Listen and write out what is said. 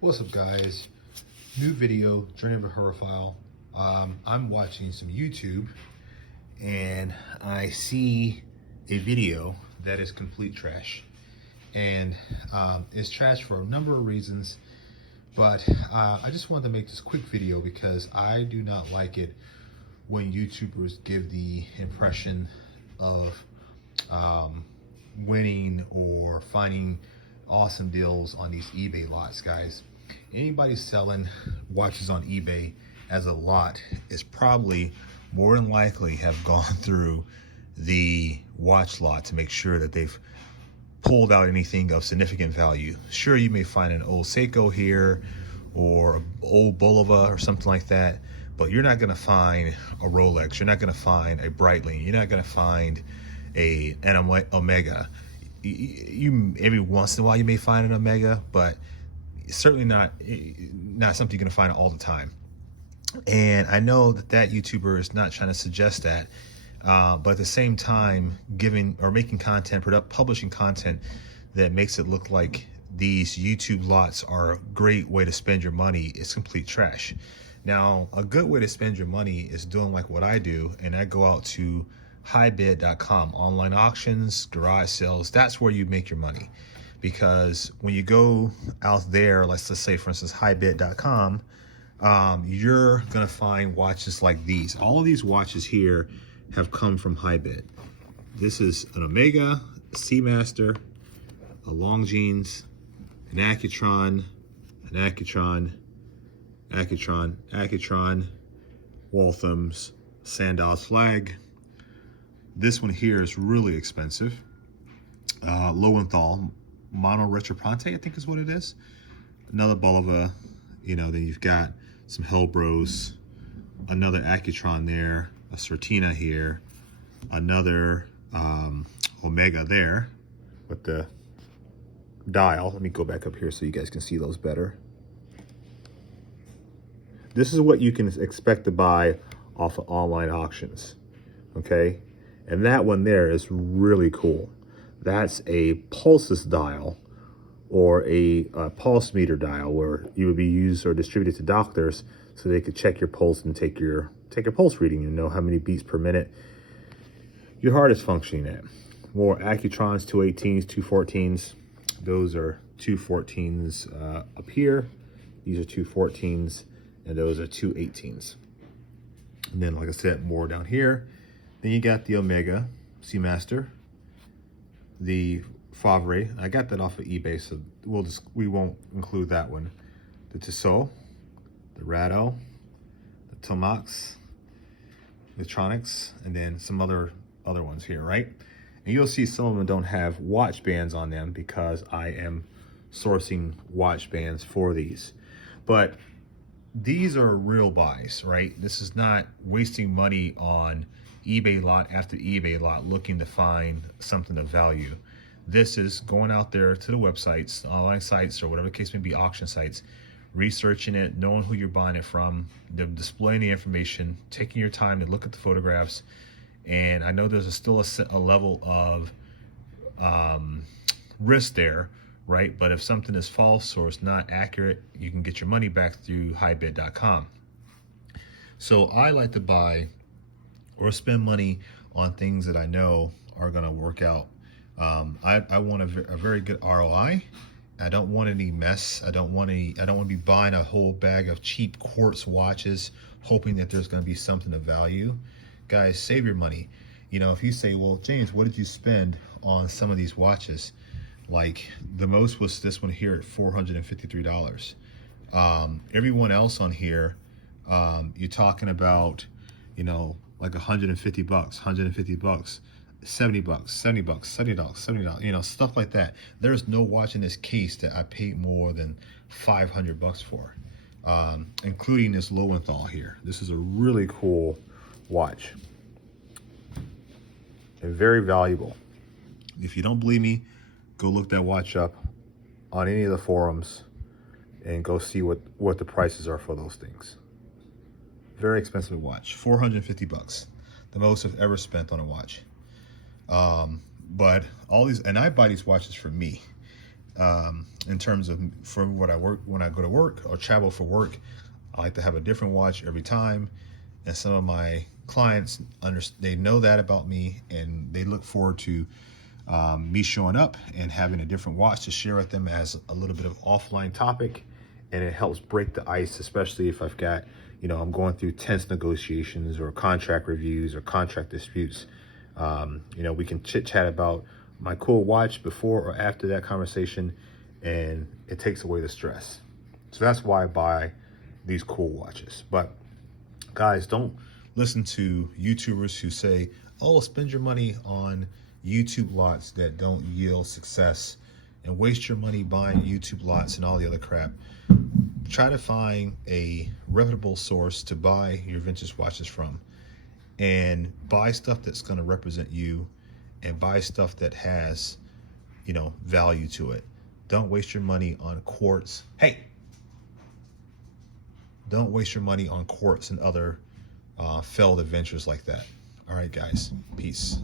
What's up, guys? New video, Journey of a Horophile. I'm watching some YouTube and I see a video that is complete trash. And it's trash for a number of reasons, but I just wanted to make this quick video because I do not like it when YouTubers give the impression of winning or finding awesome deals on these eBay lots, guys. Anybody selling watches on eBay as a lot is probably more than likely have gone through the watch lot to make sure that they've pulled out anything of significant value. Sure, you may find an old Seiko here or an old Bulova or something like that, but you're not going to find a Rolex. You're not going to find a Breitling. You're not going to find an Omega. You every once in a while you may find an Omega, but certainly not something you're going to find all the time. And I know that YouTuber is not trying to suggest that, but at the same time, giving or making content, publishing content that makes it look like these YouTube lots are a great way to spend your money is complete trash. Now, a good way to spend your money is doing like what I do, and I go out to highbid.com, online auctions, garage sales. That's where you make your money, because when you go out there, let's say for instance highbid.com, you're gonna find watches like these. All of these watches here have come from Highbid. This is an Omega, a Seamaster, a Longines, an Accutron, Walthams, Sandals Flag. This one here is really expensive. Lowenthal Mono Retropante, I think is what it is. Another Bulova, then you've got some Hellbros, another Accutron there, a Certina here, another Omega there with the dial. Let me go back up here so you guys can see those better. This is what you can expect to buy off of online auctions, okay? And that one there is really cool. That's a pulses dial, or a pulse meter dial, where you would be used or distributed to doctors so they could check your pulse and take your pulse reading and know how many beats per minute your heart is functioning at. More Accutrons, 218s, 214s. Those are 214s up here. These are 214s, and those are 218s. And then, like I said, more down here. Then you got the Omega Seamaster, the Favre. I got that off of eBay, so we won't include that one. The Tissot, the Rado, the Tomax, the Tronics, and then some other ones here, right? And you'll see some of them don't have watch bands on them because I am sourcing watch bands for these. But these are real buys, right? This is not wasting money on eBay lot after eBay lot looking to find something of value. This is going out there to the websites, online sites, or whatever the case may be, auction sites, researching it, knowing who you're buying it from, displaying the information, taking your time to look at the photographs. And I know there's still a level of risk there, right? But if something is false or it's not accurate, you can get your money back through highbid.com. So I like to buy or spend money on things that I know are going to work out. I want a very good ROI. I don't want any mess. I don't want to be buying a whole bag of cheap Quartz watches hoping that there's going to be something of value. Guys, save your money. If you say, well, James, what did you spend on some of these watches? Like, the most was this one here at $453. Everyone else on here, you're talking about, like $150, $150, $70, $70, $70, stuff like that. There's no watch in this case that I paid more than $500 for, including this Lowenthal here. This is a really cool watch and very valuable. If you don't believe me, go look that watch up on any of the forums and go see what the prices are for those things. Very expensive watch, $450, the most I've ever spent on a watch. But all these, and I buy these watches for me. in terms of for what I work, when I go to work or travel for work, I like to have a different watch every time. And some of my clients they know that about me, and they look forward to me showing up and having a different watch to share with them as a little bit of offline topic. And it helps break the ice, especially if I've got, I'm going through tense negotiations or contract reviews or contract disputes. We can chit chat about my cool watch before or after that conversation, and it takes away the stress. So that's why I buy these cool watches. But guys, don't listen to YouTubers who say, oh, spend your money on YouTube lots that don't yield success and waste your money buying YouTube lots and all the other crap. Try to find a reputable source to buy your vintage watches from, and buy stuff that's going to represent you, and buy stuff that has, value to it. Don't waste your money on Quartz. Hey, don't waste your money on Quartz and other failed adventures like that. All right, guys, peace.